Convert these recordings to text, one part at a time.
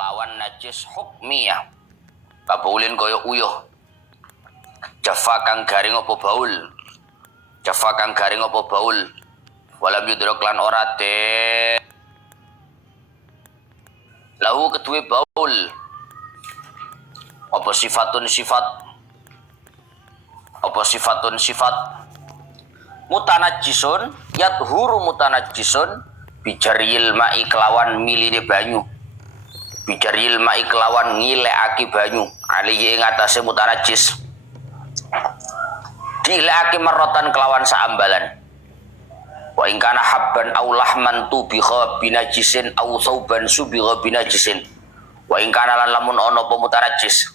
kelawan najis hukmiyah kabaulin kaya uyuh jafa kang garing apa baul jafa kang garing apa baul walam yudrok lan ora te lahu kedue baul apa sifatun sifat mutanajjisun yathuru mutanajjisun bijaril ma'i kelawan miline banyu bijaril ma'i kelawan ngilekake banyu alihi ing atase mutanajjis dilekake marotan kelawan saambalan wa ing kana habban aw lahman tubiha binajisin aw sauban subiha binajisin wa ing kana lan lamun ana apa mutanajjis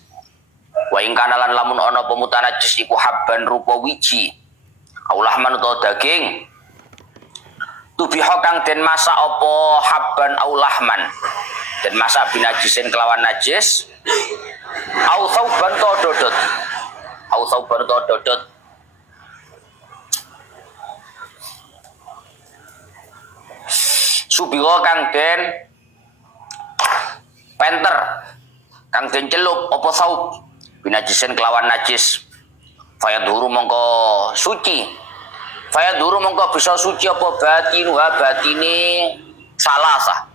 wa ing kana lan lamun ana apa mutanajjis iku habban rupa wiji aw lahman utawa daging tubiha kang den masak apa habban aw lahman den masak binajisin kelawan najis aw sauban to dodot subiha kang den penter kang den celup apa saub binajisin kelawan najis fayadhuru mongko suci fayadhuru mongko bisa suci apa batine salasa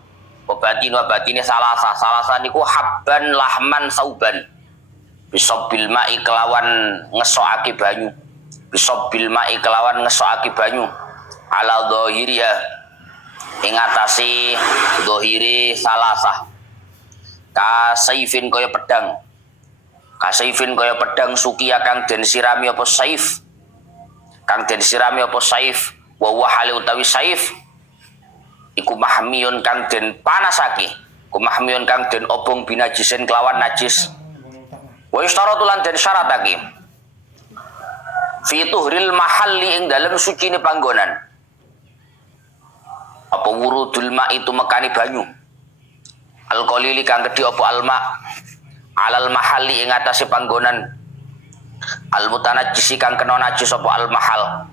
apa batine salasa niku habban lahman sauban bisa bil ma'i kelawan ngesokake banyu ala dhahiriya ing atase dhahire salasa kasaifin kaya pedang sukiya kang den sirami apa saif wa huwa hale utawi saif iku mahmiyun kang den panasake mahmiyun kang den obong binajisin kelawan najis wa istaratu lan den syaratake fi tuhril mahalli ing dalem sucine panggonan apa wurudul ma itu mekani banyu alqalili kang gedhe apa alma alal mahalli ing atase panggonan al mutanajjisi kang kena najis apa al mahal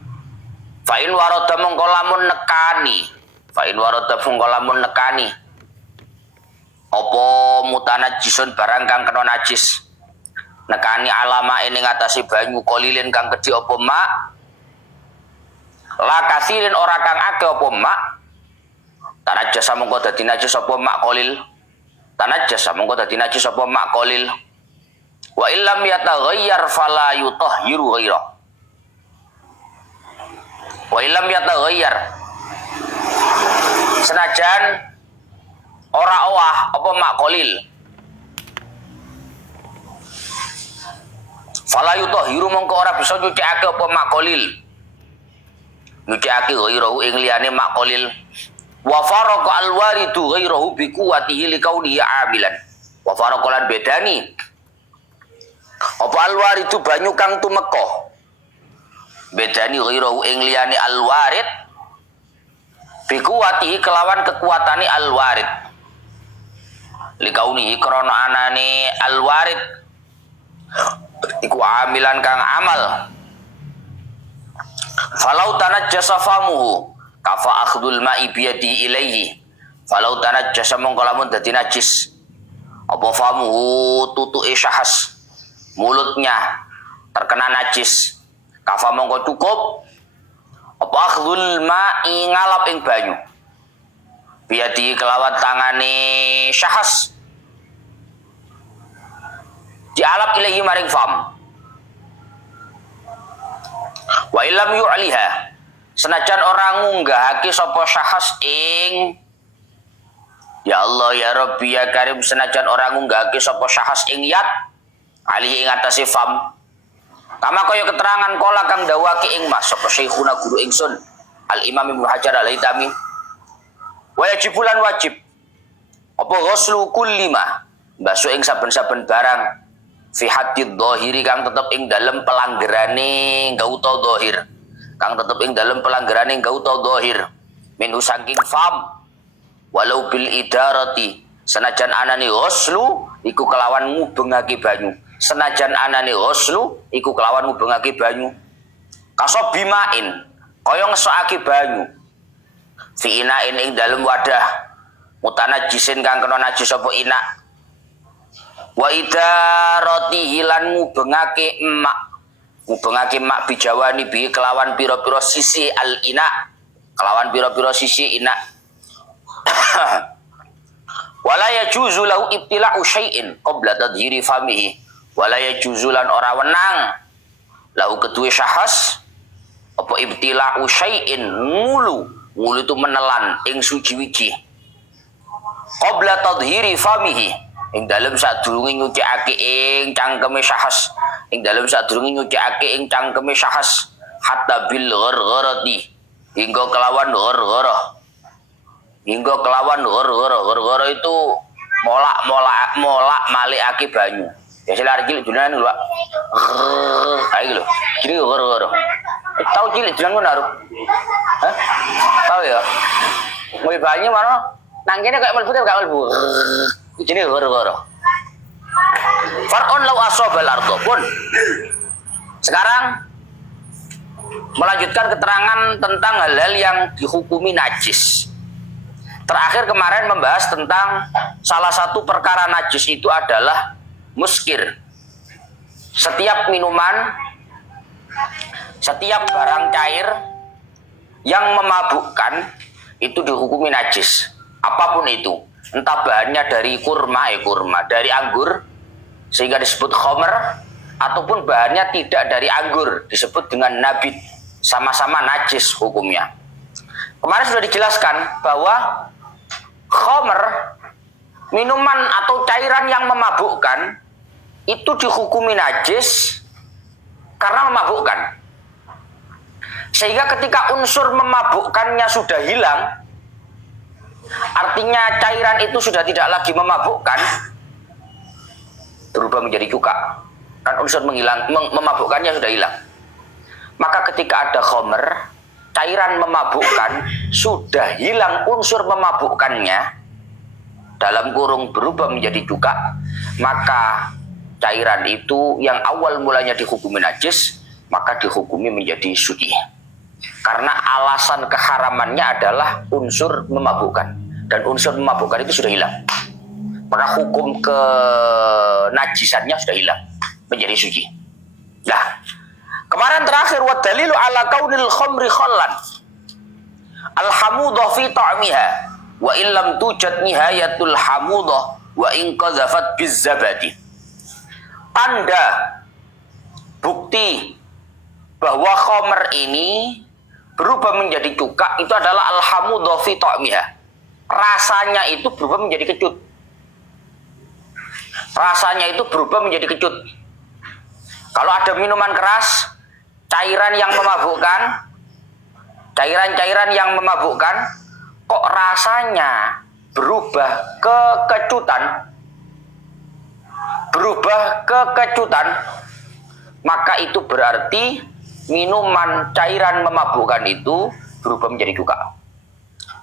fa in warada mongko lamun nekani apa mutanajjisun barang kang kena najis nekani alama ing atase banyu qalilin kang gedhe apa ma la kasirin ora kang akeh apa ma tanajjasa mongko dadi najis apa mak qalil wa illam yataghayyar fala yutahhiru ghairah wa illam yataghayyar senajan ora owah apa mak qalil fala yutahhiru mongko ora bisa nyucikake apa mak qalil nyucikake ghairahu ing liyane mak qalil wa farqa alwaridu ghairahu bi quwwatihi liqaunihi abilan wa farqa lan bedani apa alwaridu banyu kang tumeka bedani ghairahu ing liyane alwarid bi quwwatihi kelawan kekuatane alwarid liqaunihi krana anane alwarid iku amilan kang amal falau tanajjasa famuhu kafa akhdul ma'i biyadi ilaihi falau tanajjasa mongko lamun dadi najis apa famuhu tutuke syahas mulutnya terkena najis kafa mongko cukup apa akhdul ma'i ngalap ing banyu biyadi kelawan tangane syahas dialap ilaihi maring fam wa illam yu'liha senajan orang ngunggahake sapa syahas ing ya Allah ya Rabbi ya Karim senajan orang ngunggahake sapa syahas ing yat ali ing atase fam kama kaya keterangan kala kang dawake ing mas sapa syekhuna guru ingsun Al Imam Ibnu Hajar Al-Haytami wa yajibulan wajib apa ghuslu kullima basu ing saben-saben barang fi haddid dhahiri kang tetep ing dalem pelanggerane gauta dhahir kang tetep ing dalem pelanggarane gauta dhahir minu saking fam walau bil idarati senajan anane ghuslu iku kelawan ngubengake banyu kaso bimain kaya ngesokake banyu fi inain ing dalem wadah mutanajjisin kang kena najis apa ina Wa idaratihi lan ngubengake emak bijawani bi kelawan pira-pira sisi al ina, kelawan pira-pira sisi ina. Wala yajuzu lahu ibtila'u syai'in qabla tadhiri famihi. Wala yajuzu lan ora wenang lahu kedue syahas apa ibtila'u syai'in ngulu itu menelan ing suci-wiji qabla tadhiri famihi ing dalem sadurunge nyucikake ing cangkeme syahas, ing dalem sadurunge nyucikake ing cangkeme syahas hatta bil ghargharati hingga kelawan gharghara itu molak malikake banyu. Biasa lari cilik dunan lho, Pak. Ayo lho. Jadi goro-goro. Tahu cilik dunan ngono, Aruk? Hah? Tahu ya? Mulai banyu mana? Nang kene kayak mlebu gak mlebu. Jadi goro-goro. Far'un law asabal ardo pun. Sekarang melanjutkan keterangan tentang hal-hal yang dihukumi najis. Terakhir kemarin membahas tentang salah satu perkara najis itu adalah muskir. Setiap minuman, setiap barang cair yang memabukkan itu dihukumi najis. Apapun itu, entah bahannya dari kurma, dari anggur sehingga disebut khomer, ataupun bahannya tidak dari anggur disebut dengan nabit, sama-sama najis hukumnya. Kemarin sudah dijelaskan bahwa khomer, minuman atau cairan yang memabukkan itu dihukumi najis karena memabukkan. Sehingga ketika unsur memabukkannya sudah hilang, artinya cairan itu sudah tidak lagi memabukkan, berubah menjadi cuka. Kan unsur memabukkannya sudah hilang. Maka ketika ada khomer, cairan memabukkan, sudah hilang unsur memabukkannya, dalam kurung berubah menjadi cuka, maka cairan itu yang awal mulanya dihukumi najis, maka dihukumi menjadi suci. Karena alasan keharamannya adalah unsur memabukkan, dan unsur memabukkan itu sudah hilang, maka hukum kenajisannya sudah hilang, menjadi suci. Nah, kemarin terakhir wa dalilu ala kaunil khamri khallan alhamudah fi ta'miha wa illam tujad nihayatul hamudah wa in qadhafat bizzabadi. Tanda bukti bahwa khamr ini berubah menjadi cuka itu adalah alhamudah fi ta'miha. Rasanya itu berubah menjadi kecut. Rasanya itu berubah menjadi kecut. Kalau ada minuman keras, cairan yang memabukkan, cairan-cairan yang memabukkan, kok rasanya berubah ke kecutan, maka itu berarti minuman cairan memabukkan itu berubah menjadi cuka.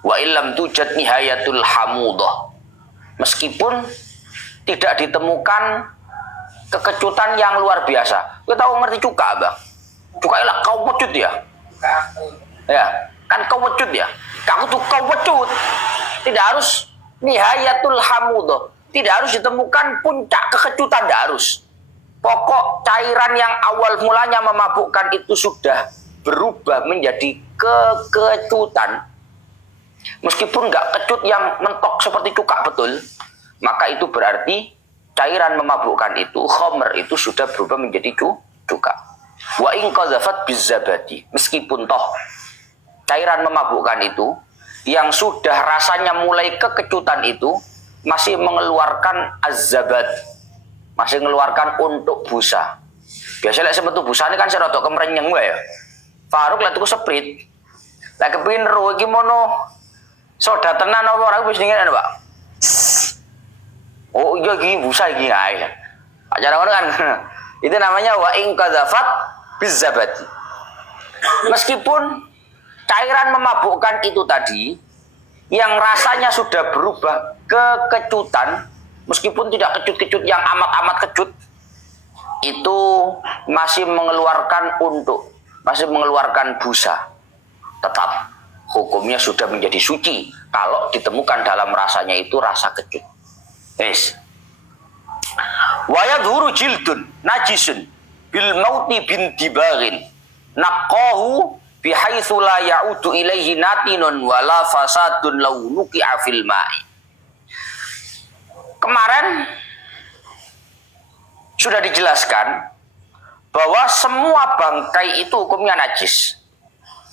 Wa illam tujad nihayatul hamudah, meskipun tidak ditemukan kekecutan yang luar biasa. Kita tahu ngerti cuka, Bang? Cuka ilah kau wecut ya? Ya, kan kau wecut ya? Kamu tuh kau wecut. Tidak harus nihayatul hamudah. Tidak harus ditemukan puncak kekecutan, tidak harus. Pokok cairan yang awal mulanya memabukkan itu sudah berubah menjadi kekecutan. Meskipun nggak kecut yang mentok seperti cuka betul, maka itu berarti cairan memabukkan itu, khamr itu sudah berubah menjadi cuka. Wa in qadhafat bizzabadi, meskipun toh cairan memabukkan itu yang sudah rasanya mulai kekecutan itu masih mengeluarkan azzabad, masih mengeluarkan untuk busa. Biasanya seperti busa ini kan serotok kemerenyeng ya. Faruk lah tuku seprit. Lah kepengin ro iki mono soda tenan apa ora wis dingin Pak. Oh iya gini busa gini aja. Acara ngono kan. Itu namanya wa in qadzafat bizzabati. Meskipun cairan memabukkan itu tadi yang rasanya sudah berubah ke kecutan, meskipun tidak kecut-kecut yang amat-amat kecut, itu masih mengeluarkan masih mengeluarkan busa. Tetap hukumnya sudah menjadi suci kalau ditemukan dalam rasanya itu rasa kecut. Yes. Wa yadhuru jildun najisun bil mauti bin dibarin naqahu bihaitsu la ya'udu ilaihi natinun wala fasadun law nuqi'a fil ma'i. Kemarin sudah dijelaskan bahwa semua bangkai itu hukumnya najis.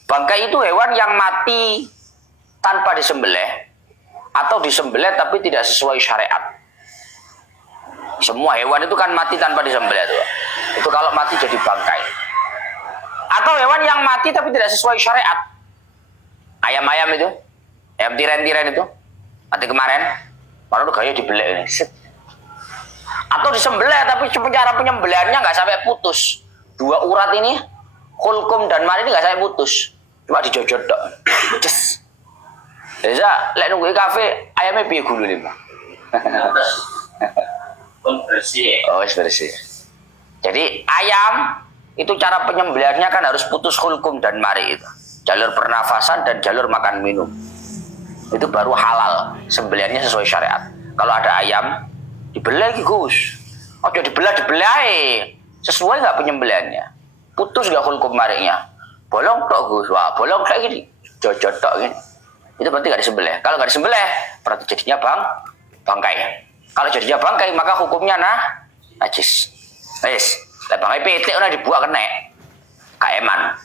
Bangkai itu hewan yang mati tanpa disembelih atau disembelih tapi tidak sesuai syariat. Semua hewan itu kan mati tanpa disembelih tuh. Itu kalau mati jadi bangkai. Atau hewan yang mati tapi tidak sesuai syariat. Ayam-ayam itu, ayam tiren-tiren itu, mati kemarin, baru gaya dibelek ini. Set. Atau disembelih tapi cara penyembelihannya nggak sampai putus. Dua urat ini, hulkum dan mari ini nggak sampai putus, cuma dijojot dok. Just. Bisa, lek nunggu kafe ayamnya piye gulu nih pak. Bersih. Oh bersih. Jadi ayam itu cara penyembelihannya kan harus putus hulkum dan mari itu. Jalur pernafasan dan jalur makan minum. Itu baru halal. Sembelihannya sesuai syariat. Kalau ada ayam dibelah Gus. Oke dibelah sesuai nggak penyembelihannya? Putus nggak hulkum marinya? Bolong tok Gus. Wah bolong kayak gini. Jojot tok gini. Itu berarti nggak disembelih. Kalau nggak disembelih berarti jadinya bangkai. Kalau jadinya bangkai maka hukumnya najis. Wes, lek bangkai pitik ora dibuak kena. Ka eman.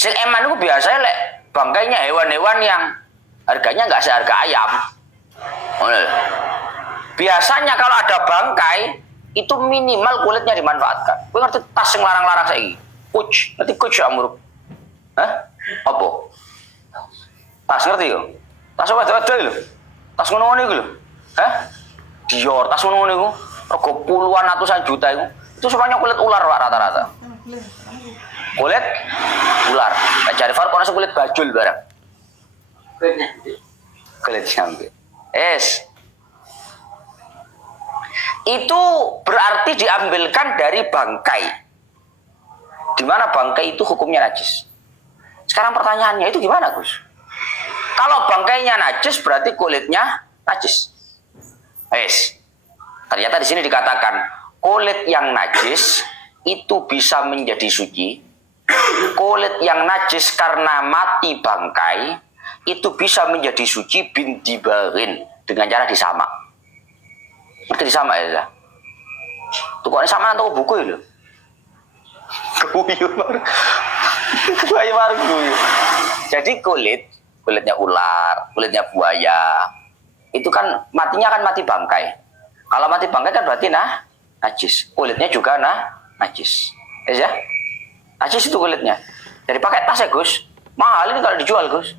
Sing eman itu biasanya lek bangkainya hewan-hewan yang harganya nggak seharga ayam. Biasanya kalau ada bangkai itu minimal kulitnya dimanfaatkan. Kowe ngerti tas sing larang-larang saiki? Kuc, ngerti kuc amruk. Hah? Apa? Tas ngerti yo? Tas apa lho? Tas ngono-ngono iku lho. Hah? Dior, tas ngono-ngono iku. Rego puluhan ratusan juta iku. Itu semuanya kulit ular Pak rata-rata. Kulit ular. Nek jare Far kono kulit bajul barang. Kulit jambe. Itu berarti diambilkan dari bangkai. Di mana bangkai itu hukumnya najis. Sekarang pertanyaannya itu gimana, Gus? Kalau bangkainya najis berarti kulitnya najis. Ternyata di sini dikatakan kulit yang najis itu bisa menjadi suci. Kulit yang najis karena mati bangkai itu bisa menjadi suci bin dibarin dengan cara disamak. Ngerti disamak ya? Tukangnya sama atau buku itu? Jadi kulitnya ular, kulitnya buaya, itu kan matinya kan mati bangkai. Kalau mati bangkai kan berarti najis. Kulitnya juga najis. Ya? Najis itu kulitnya. Jadi pakai tas ya Gus. Mahal ini kalau dijual Gus.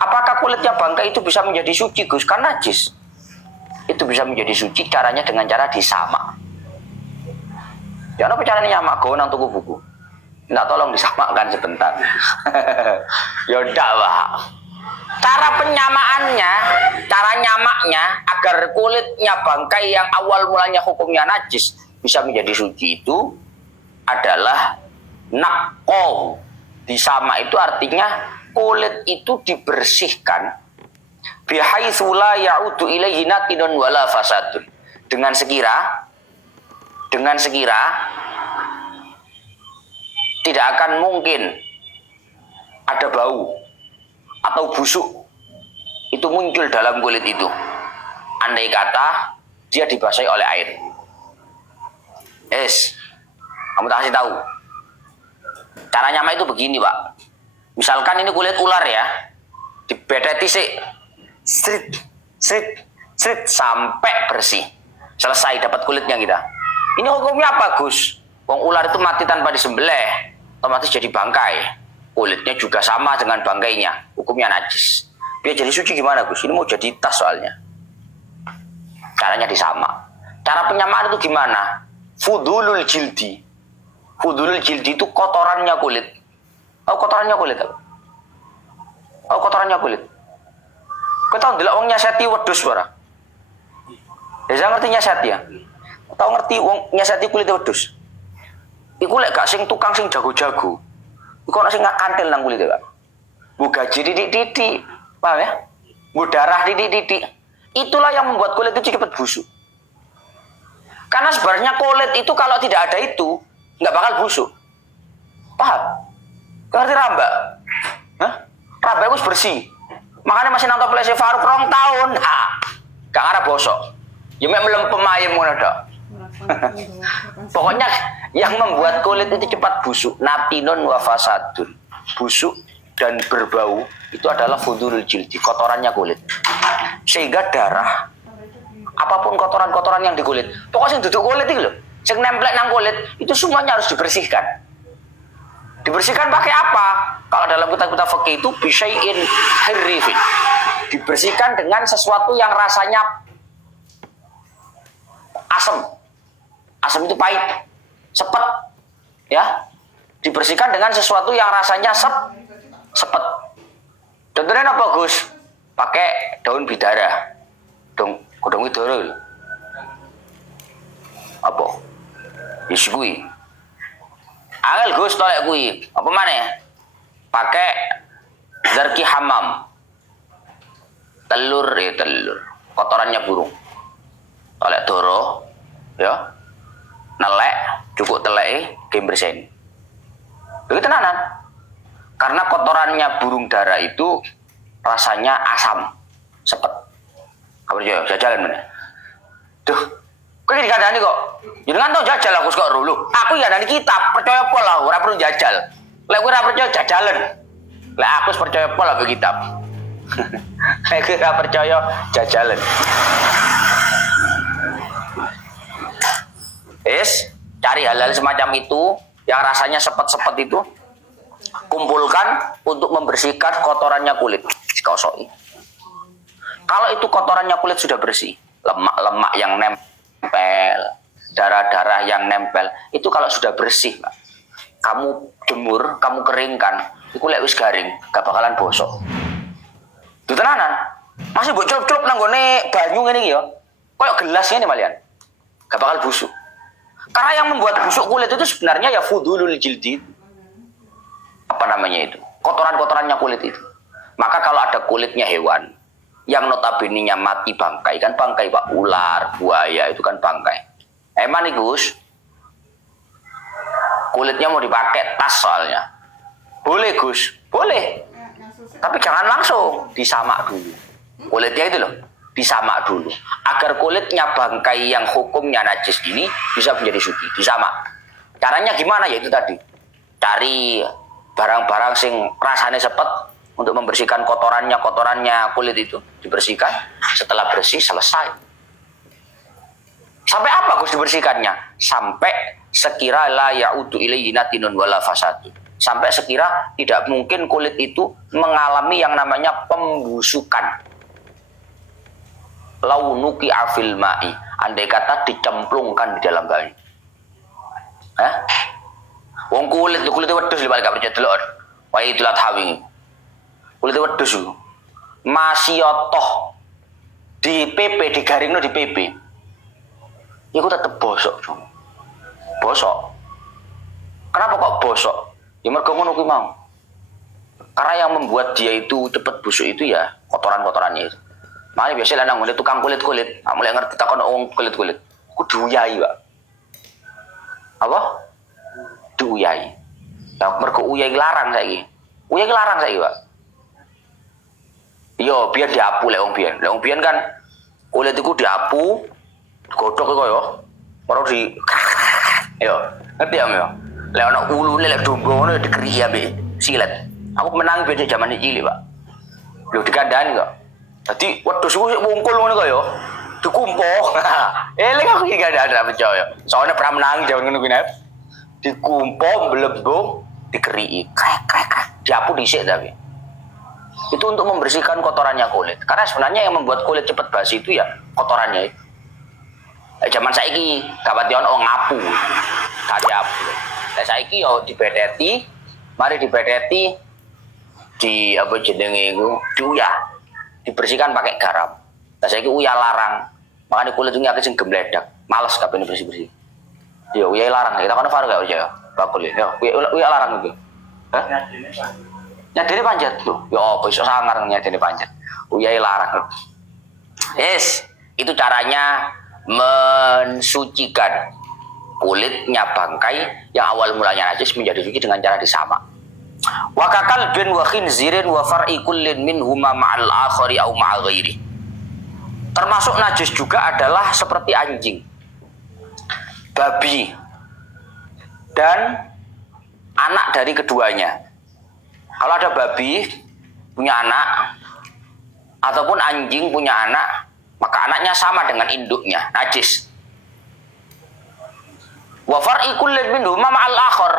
Apakah kulitnya bangkai itu bisa menjadi suci Gus? Kan najis. Itu bisa menjadi suci caranya dengan cara disamak. Ya apa caranya nyamak? Kau nang tuku buku. Minta tolong disamakkan sebentar. Ya udah Pak. Cara penyamaannya, cara nyamaknya agar kulitnya bangkai yang awal mulanya hukumnya najis bisa menjadi suci itu adalah naqo. Disamak itu artinya kulit itu dibersihkan bihaitsu la ya'udu ilaihi natinun wala fasadun. Dengan sekira tidak akan mungkin ada bau atau busuk itu muncul dalam kulit itu. Andai kata dia dibasahi oleh air. Kamu tak kasih tahu. Cara nyamak itu begini, Pak. Misalkan ini kulit ular ya, dibedeti sih, srit sampai bersih. Selesai dapat kulitnya kita. Ini hukumnya apa, Gus? Wong ular itu mati tanpa disembelih, otomatis jadi bangkai. Kulitnya juga sama dengan bangkainya, hukumnya najis. Biar jadi suci gimana, Gus? Ini mau jadi tas soalnya. Caranya disamak. Cara penyamaan itu gimana? Fudulul jildi. Fudulul jildi itu kotorannya kulit. Oh, kotorannya kulit apa? Oh, kotorannya kulit. Kau tahu ndelok wong nyaseti wedhus ora? Ya ngerti nyaseti ya? Tahu ngerti wong nyaseti kulit wedhus? Iku lek gak sing tukang sing jago-jago. Iku ana sing kantil nang kulit Pak. Bu gaji titik-titik. Paham ya? Bu darah titik-titik. Itulah yang membuat kulit itu cepat busuk. Karena sebenarnya kulit itu kalau tidak ada itu nggak bakal busuk. Paham? Ngerti rambak? Hah? Rambak itu bersih. Makanya masih nonton Plese Faruk 2 tahun. Gak ngarah bosok. Ya mek melempem ayem ngono tok. Pokoknya yang membuat kulit itu cepat busuk, natinun wa fasadun. Busuk dan berbau itu adalah fudulul jildi, kotorannya kulit. Sehingga darah, apapun kotoran-kotoran yang di kulit, pokoknya yang duduk kulit itu loh, yang nempel nang kulit, itu semuanya harus dibersihkan. Dibersihkan pakai apa? Kalau dalam kitab-kitab fikih itu bisyai'in hirrifin. Dibersihkan dengan sesuatu yang rasanya asam. Asam itu pahit, sepet, ya. Dibersihkan dengan sesuatu yang rasanya sepet. Contohnya apa, Gus? Pakai daun bidara. Daun bidara. Apa? Yes kuwi. Angel Gus tolek kuwi. Apa maneh? Pakai zarki hamam. Telur. Kotorannya burung. Tolek doro, ya. Nelek, cukup teleke, game bersen. Begitu tenanan. Karena kotorannya burung dara itu rasanya asam, sepet. Apa percaya? Jajalan mana? Duh, kok ini dikandani kok? Jangan tau jajal aku suka dulu. Aku ya dari kitab, percaya pola, ora perlu jajal. Lek ora percaya jajalan. Lek aku percaya pola be kitab. Lek ora percaya jajalan. Cari hal-hal semacam itu yang rasanya sepet-sepet itu, kumpulkan untuk membersihkan kotorannya kulit. Dikosoi. Kalau itu kotorannya kulit sudah bersih, lemak-lemak yang nempel, darah-darah yang nempel, itu kalau sudah bersih, Pak, kamu jemur, kamu keringkan, itu lek wis garing, gak bakalan bosok. Itu tenanan. Masih mbok celup-celup nang gone banyu ngene iki ya. Kayak gelas ngene malian. Gak bakal busuk. Karena yang membuat busuk kulit itu sebenarnya ya fudulul jildi. Apa namanya itu? Kotoran-kotorannya kulit itu. Maka kalau ada kulitnya hewan yang notabene-nya mati bangkai, kan bangkai Pak, ular, buaya itu kan bangkai. Emang nih Gus, kulitnya mau dipakai tas soalnya. Boleh Gus, boleh. Tapi jangan langsung, disamak dulu. Kulitnya itu loh, disamak dulu. Agar kulitnya bangkai yang hukumnya najis ini bisa menjadi suci, disamak. Caranya gimana? Ya itu tadi. Cari barang-barang sing rasanya sepet untuk membersihkan kotorannya kulit itu. Dibersihkan, setelah bersih selesai. Sampai apa Gus dibersihkannya? Sampai sekira la ya'udu ilaihi natinun wala fasadun. Sampai sekira tidak mungkin kulit itu mengalami yang namanya pembusukan. Launuki afil ma'i, andai kata dicemplungkan di dalam banyu. Wong kulit wedhus li balik percaya delok. Wae itulah hawing. Kulit wedhus lho. Masih otoh di PP digaringno di PP. Iku tetep bosok, Cung. Bosok. Kenapa kok bosok? Ya mergo ngono kuwi mau. Karena yang membuat dia itu cepat busuk itu ya kotoran-kotorannya itu. Makanya biasanya nang ngene tukang kulit-kulit, mulai ngerti takon wong kulit-kulit. Ku diuyai, Pak. Apa? Diuyai. Lah mergo uyai larang saiki. Uyai larang saiki, Pak. Yo, biar diapu lek wong biyen. Lek wong biyen kan kulit iku diapu, digodhog kok yo. Baru di yo, ngerti ya, yo. Lek ana ulune lek dombo ngono dikeriki ambek silet. Aku menang beda zaman iki, Pak. Lho dikandani kok. Dadi wedhus iku sik wungkul ngono kok ya. Dikumpuh. Eling aku iki gak ada percaya. Soalnya pernah menang jaman ngono kuwi nek. Dikumpuh, mlebung, dikeriki. Krek. Diapu dhisik tapi. Itu untuk membersihkan kotorannya kulit. Karena sebenarnya yang membuat kulit cepat basi itu ya kotorannya itu. Zaman saiki gak pati ono ngapu. Gak diapu. Lah saiki yo dibedeti, mari dibedeti di apa jenenge iku diuyah. Dibersihkan pakai garam. Nah saiki uyah larang. Makanya kulit ini akeh sing gembledak. Males kabeh bersih-bersih. Yo uyah larang. Kita kan Faruk gak percaya. Bakul ya. Uyah larang itu. Hah? Nyadene panjat lho. Yo apa iso sangar nyadene panjat. Uyah larang. Itu caranya mensucikan kulitnya bangkai yang awal mulanya najis menjadi suci dengan cara disamak. Wa kakalbin wa khinzirin wa far'i kullin minhuma ma'al akhari au ma'a ghairi. Termasuk najis juga adalah seperti anjing, babi, dan anak dari keduanya. Kalau ada babi punya anak ataupun anjing punya anak, maka anaknya sama dengan induknya, najis. Wa far'i kullin minhuma ma'al akhar.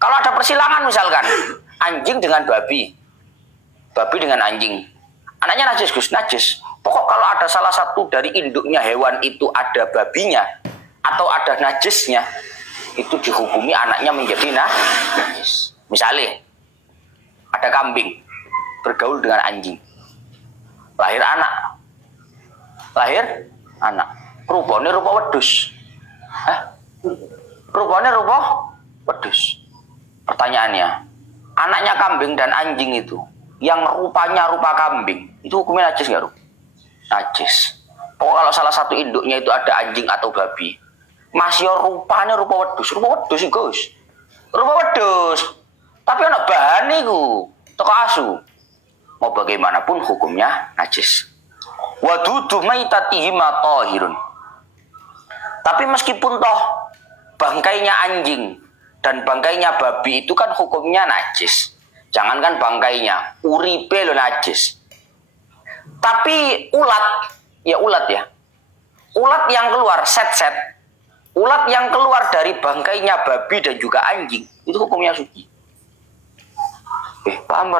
Kalau ada persilangan misalkan anjing dengan babi, babi dengan anjing, anaknya najis Gus, najis. Pokok kalau ada salah satu dari induknya hewan itu ada babinya atau ada najisnya, itu dihukumi anaknya menjadi najis. Misalnya ada kambing bergaul dengan anjing, lahir anak, rupanya rupa wedhus. Rupanya rupa wedhus. Pertanyaannya, anaknya kambing dan anjing itu yang rupanya rupa kambing, itu hukumnya najis nggak, Rup? Najis. Pokoknya kalau salah satu induknya itu ada anjing atau babi, masih rupanya rupa wedhus sih Gus, rupa wedhus. Tapi anak bahan itu toko asu, mau bagaimanapun hukumnya najis. Wadudu maitatihi ma tahirun. Tapi meskipun toh bangkainya anjing dan bangkainya babi itu kan hukumnya najis. Jangankan bangkainya, uripe lo najis. Tapi ulat ya. Ulat yang keluar set-set, ulat yang keluar dari bangkainya babi dan juga anjing, itu hukumnya suci. Paham?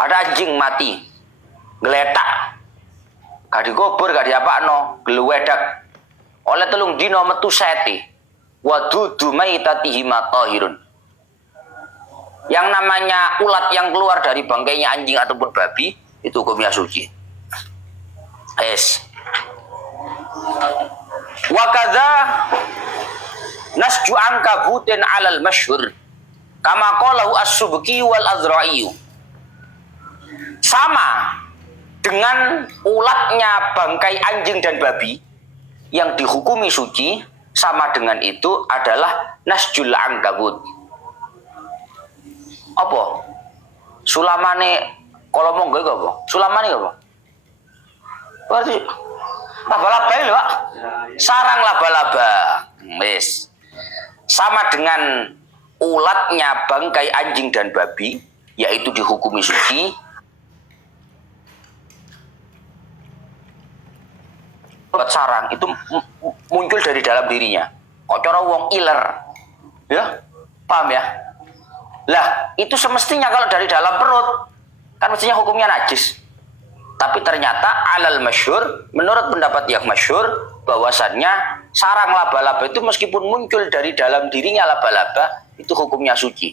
Ada anjing mati, geletak, gak digobur, gak diapakno, gelewedak. Oleh telung dino metu seti. Wadudu maitatihi ma tahirun. Yang namanya ulat yang keluar dari bangkainya anjing ataupun babi, itu hukumnya suci. Wa kadza nasju an kabutin 'alal masyhur kama qalahu as-subki wal azra'i. Sama dengan ulatnya bangkai anjing dan babi yang dihukumi suci, sama dengan itu adalah nasjul ankabut. Apa? Sulamane kalau monggo iku apa? Sulamane apa? Berarti laba-laba lho, Pak. Sarang laba-laba. Wis. Sama dengan ulatnya bangkai anjing dan babi, yaitu dihukumi suci. Sarang itu muncul dari dalam dirinya. Kok cara wong iler, ya, paham ya? Lah itu semestinya kalau dari dalam perut kan mestinya hukumnya najis. Tapi ternyata alal masyhur, menurut pendapat yang masyhur, bahwasannya sarang laba-laba itu meskipun muncul dari dalam dirinya laba-laba, itu hukumnya suci.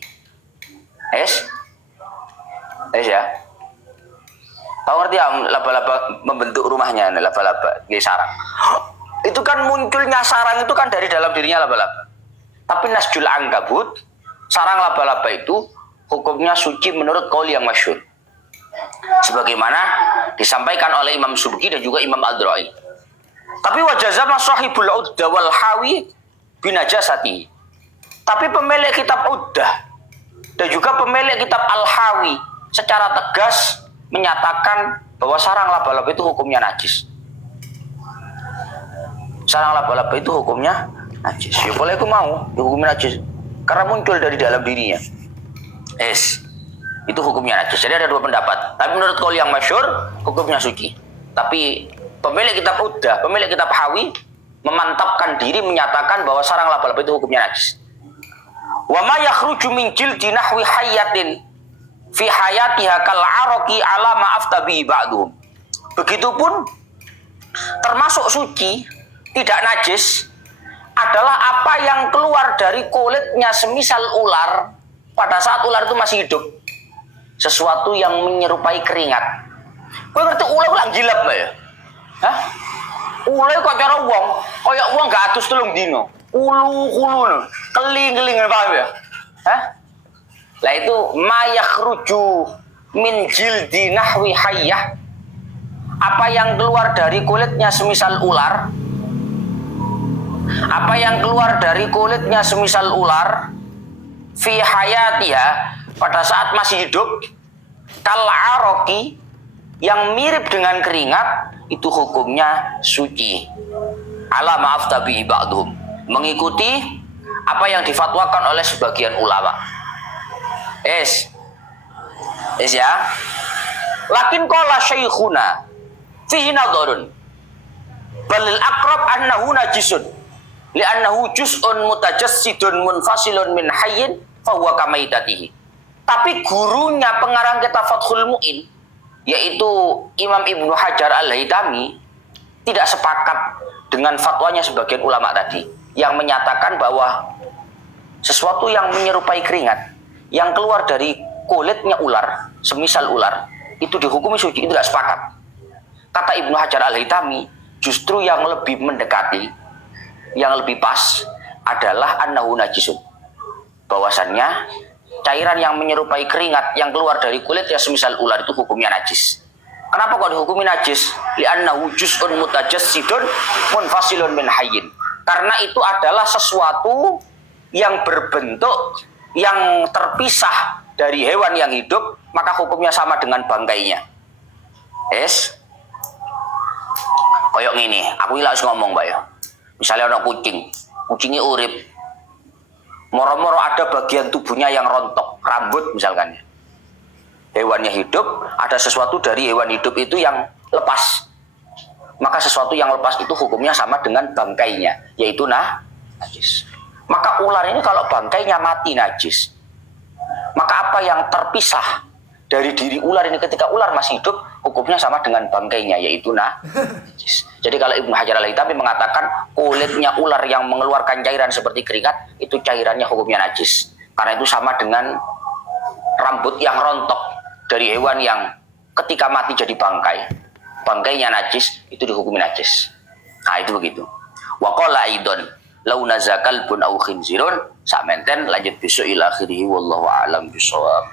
Ya. Tahu ngerti ya, laba-laba membentuk rumahnya, laba-laba di sarang. Itu kan munculnya sarang itu kan dari dalam dirinya laba-laba. Tapi nasjul ankabut, sarang laba-laba itu hukumnya suci menurut qaul yang masyhur. Sebagaimana disampaikan oleh Imam Subki dan juga Imam Al-Dra'i. Tapi wajazama sahibul uddah wal hawi binajasati. Tapi pemilik kitab uddah dan juga pemilik kitab Al-Hawi secara tegas menyatakan bahwa sarang laba-laba itu hukumnya najis. Sarang laba-laba itu hukumnya najis. Ya boleh aku mau, hukumnya najis. Karena muncul dari dalam dirinya. Itu hukumnya najis. Jadi ada dua pendapat. Tapi menurut qaul yang masyhur, hukumnya suci. Tapi pemilik kitab Uddah, pemilik kitab Hawi memantapkan diri menyatakan bahwa sarang laba-laba itu hukumnya najis. Wa ma yakhruju min jildi nahwi hayatin fi hayatiha kal araqi ala ma aftabi ba'dhum. Begitupun termasuk suci, tidak najis adalah apa yang keluar dari kulitnya semisal ular pada saat ular itu masih hidup. Sesuatu yang menyerupai keringat. Kowe ngerti ular ulang gilap mbak ya? Hah? Ular kok cara wong, kayak wong gak atus telung dino. Ulu-ulu, keling-keling, paham ya? Hah? Lah itu mayakhruju min jildi nahwi hayyah. Apa yang keluar dari kulitnya semisal ular Apa yang keluar dari kulitnya semisal ular fi hayatiha pada saat masih hidup kal aroki yang mirip dengan keringat itu hukumnya suci. Ala maaf tabi ba'dhum, mengikuti apa yang difatwakan oleh sebagian ulama. Es ya. Lakin qala syekhuna fihi nadharun. Balil aqrab annahu najisun. Li'annahu juz'un mutajassidun munfasilun min hayyin fa huwa kamaitatihi. Tapi gurunya pengarang kitab Fathul Mu'in yaitu Imam Ibnu Hajar Al-Haytami tidak sepakat dengan fatwanya sebagian ulama tadi yang menyatakan bahwa sesuatu yang menyerupai keringat yang keluar dari kulitnya ular, semisal ular, itu dihukumi suci, itu tidak sepakat. Kata Ibnu Hajar Al-Haytami, justru yang lebih mendekati, yang lebih pas adalah annahu najisun. Bahwasannya cairan yang menyerupai keringat yang keluar dari kulit ya semisal ular itu hukumnya najis. Kenapa kok dihukumi najis? Li'annahu juz'un mutajassidun munfasilun min hayyin. Karena itu adalah sesuatu yang berbentuk yang terpisah dari hewan yang hidup, maka hukumnya sama dengan bangkainya. Koyok ngene, aku harus ngomong, Mbak ya. Misalnya ada kucingnya urip. Moro-moro ada bagian tubuhnya yang rontok, rambut misalkan. Hewannya hidup, ada sesuatu dari hewan hidup itu yang lepas. Maka sesuatu yang lepas itu hukumnya sama dengan bangkainya, yaitu najis. Maka ular ini kalau bangkainya mati najis. Maka apa yang terpisah dari diri ular ini ketika ular masih hidup, hukumnya sama dengan bangkainya, yaitu najis. Jadi kalau Ibnu Hajar Al-Haytami mengatakan kulitnya ular yang mengeluarkan cairan seperti keringat, itu cairannya hukumnya najis. Karena itu sama dengan rambut yang rontok dari hewan yang ketika mati jadi bangkai, bangkainya najis, itu dihukumi najis. Nah itu begitu. Wa qala aidon lau nazakal pun au khinzirun, sak menten lanjut besok ila akhirih wallahu a'lam bishawab.